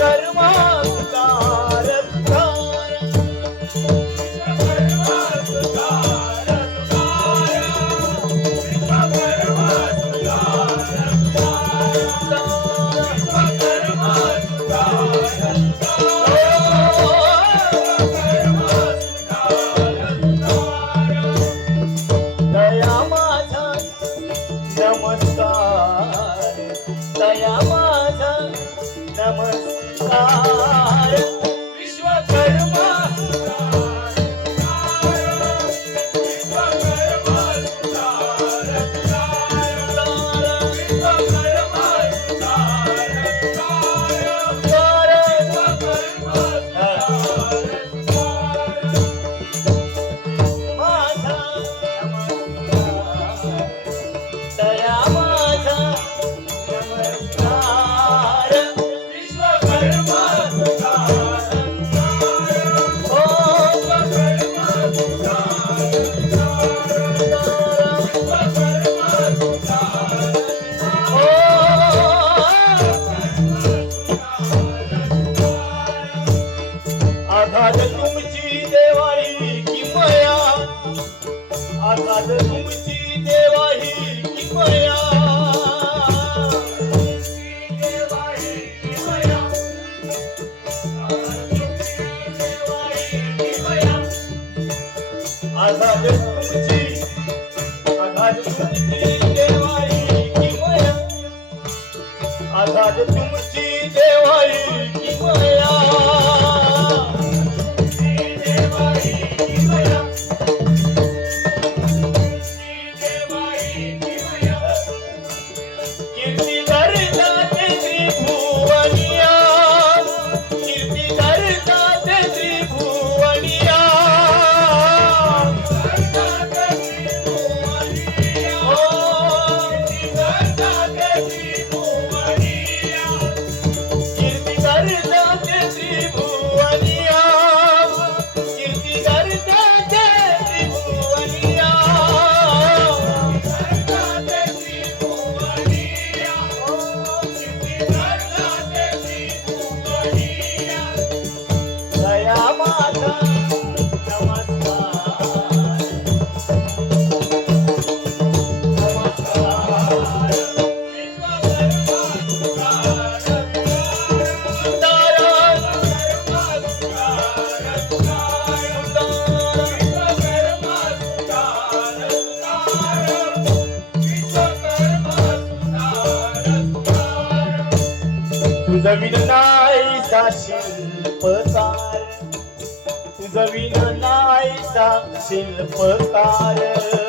தருமா जमीन नाही सा पसार जमीन नाही सा शिल्पकार.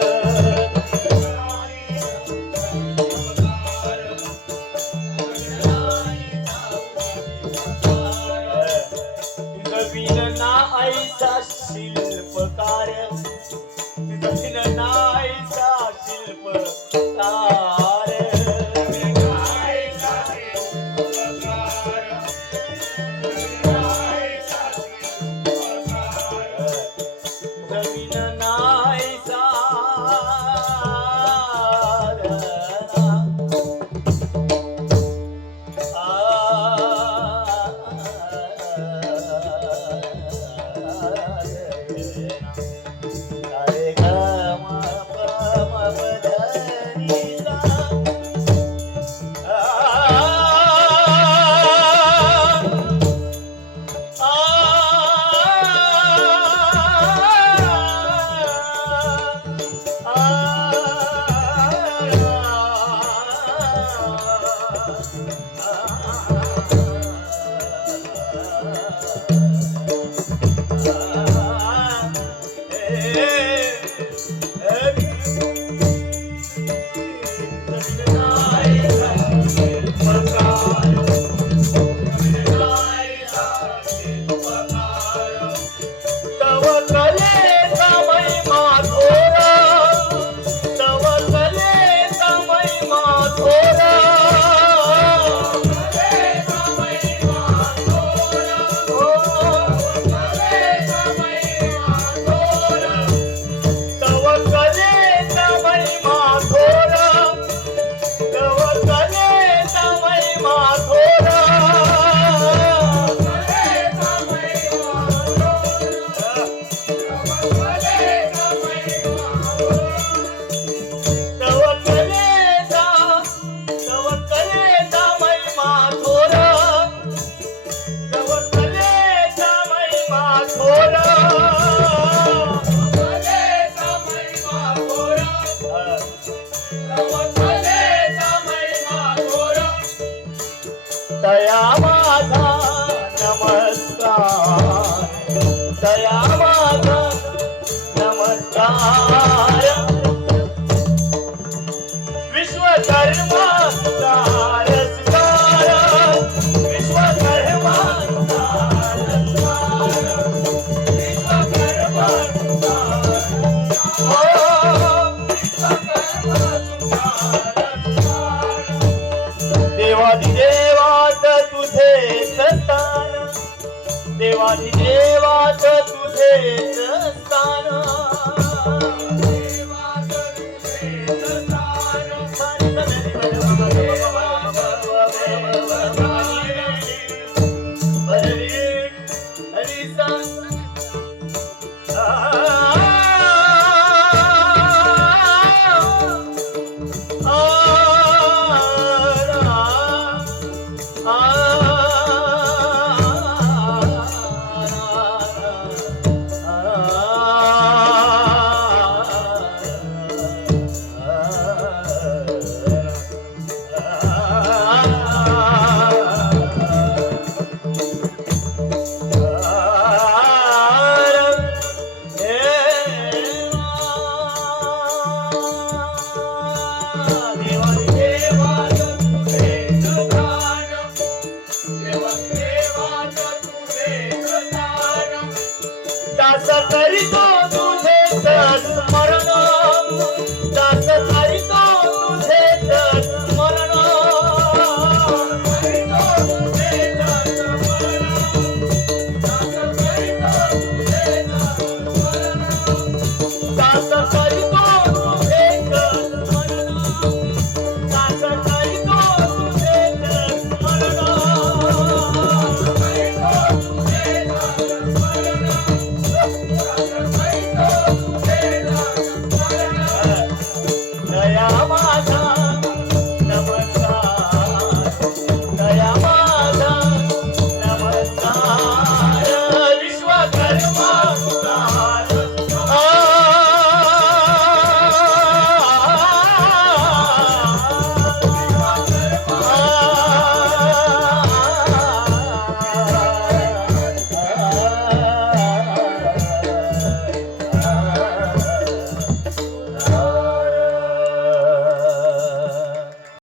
दया